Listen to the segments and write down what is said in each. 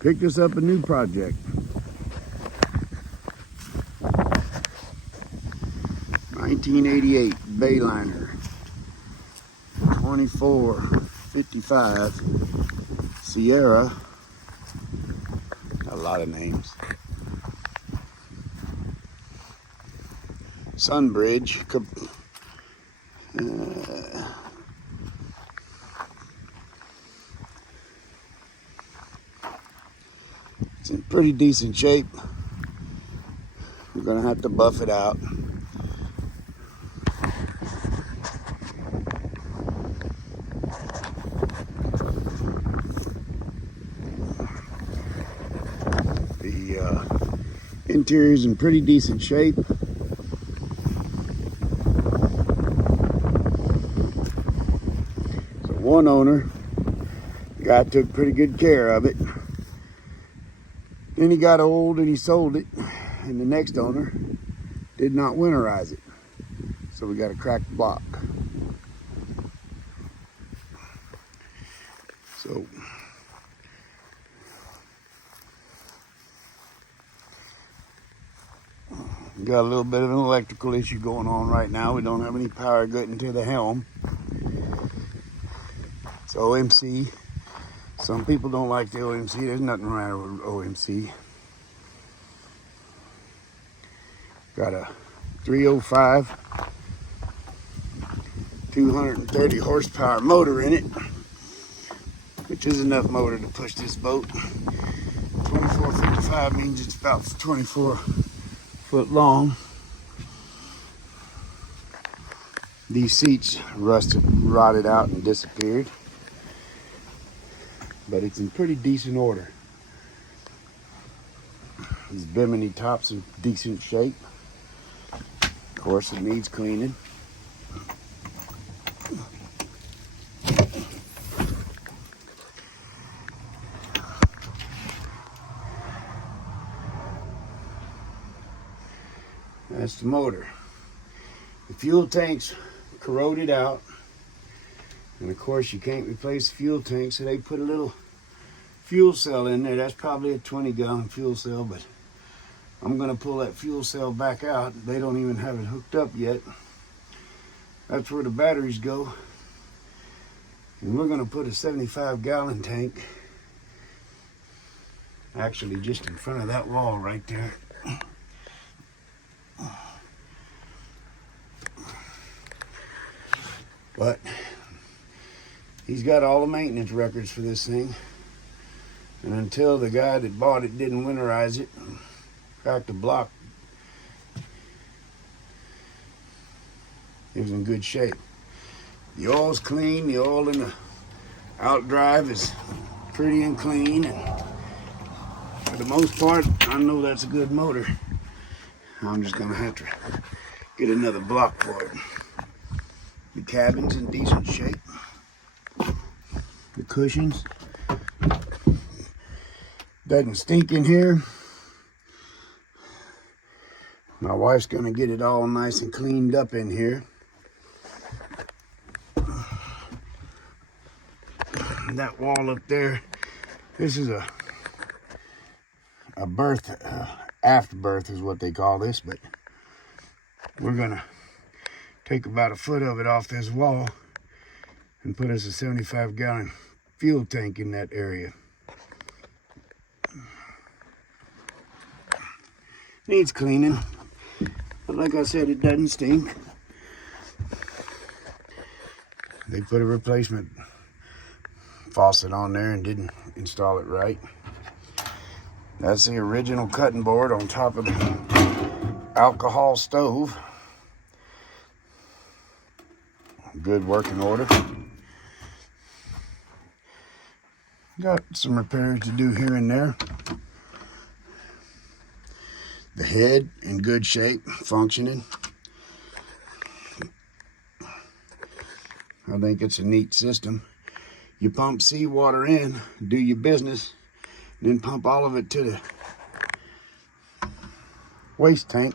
Picked us up a new project. 1988 Bayliner 2455 Ciera. A lot of names. Sunbridge. It's in pretty decent shape. We're gonna have to buff it out. The interior is in pretty decent shape. So one owner, the guy took pretty good care of it. Then he got old and he sold it, and the next owner did not winterize it. So we got a cracked block. So we got a little bit of an electrical issue going on right now. We don't have any power getting to the helm. It's OMC. Some people don't like the OMC. There's nothing wrong with OMC. Got a 305, 230 horsepower motor in it, which is enough motor to push this boat. 2455 means it's about 24 foot long. These seats rotted out and disappeared, but it's in pretty decent order. These bimini tops in decent shape. Of course, it needs cleaning. That's the motor. The fuel tank's corroded out, and of course you can't replace the fuel tank, so they put a little fuel cell in there. That's probably a 20-gallon fuel cell, but I'm gonna pull that fuel cell back out. They don't even have it hooked up yet. That's where the batteries go. And we're gonna put a 75-gallon tank, actually just in front of that wall right there. But he's got all the maintenance records for this thing. And until the guy that bought it didn't winterize it, cracked the block, it was in good shape. The oil's clean. The oil in the outdrive is pretty and clean. And for the most part, I know that's a good motor. I'm just gonna have to get another block for it. The cabin's in decent shape. The cushions. Doesn't stink in here. My wife's gonna get it all nice and cleaned up in here. That wall up there, this is a berth, aft berth is what they call this, but we're gonna take about a foot of it off this wall and put us a 75-gallon fuel tank in that area. Needs cleaning, but like I said, it doesn't stink. They put a replacement faucet on there and didn't install it right. That's the original cutting board on top of the alcohol stove. Good working order. Got some repairs to do here and there. The head in good shape, functioning. I think it's a neat system. You pump seawater in, do your business, and then pump all of it to the waste tank.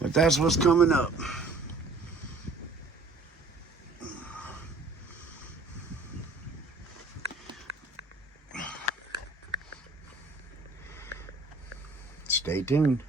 But that's what's coming up. Stay tuned.